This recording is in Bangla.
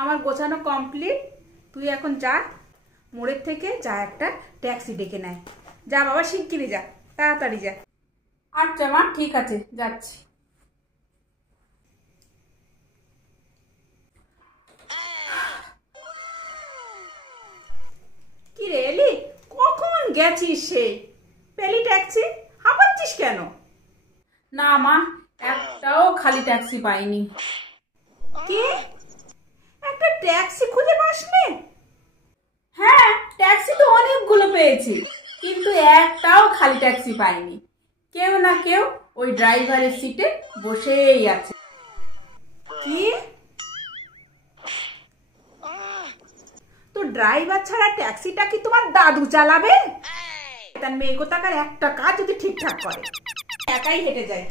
আমার গোছানো কমপ্লিট। তুই এখন যা, মোড়ের থেকে যা একটা ট্যাক্সি ডেকে নেয়। যা বাবা, শিগগিরই যা, তাড়াতাড়ি যা। আচ্ছা মা, ঠিক আছে, যাচ্ছি। কি রে এলি, কখন গেছিস? সেই পেলি ট্যাক্সি, হাঁপাচ্ছিস কেন? না মা, একটাও খালি ট্যাক্সি পাইনি। কে? একটা ট্যাক্সি খুঁজে পাসনি? হ্যাঁ, ট্যাক্সি তো অনেকগুলো পেয়েছি, কিন্তু একটাও খালি ট্যাক্সি পাইনি। কেউ না কেউ ওই ড্রাইভারের সিটে বসেই আছে। কি? তো ড্রাইভার ছাড়া ট্যাক্সিটা কি তোমার দাদু চালাবে? তার মেয়ে কোথাকার একটা কাজ যদি ঠিকঠাক করে, একাই হেঁটে যায়।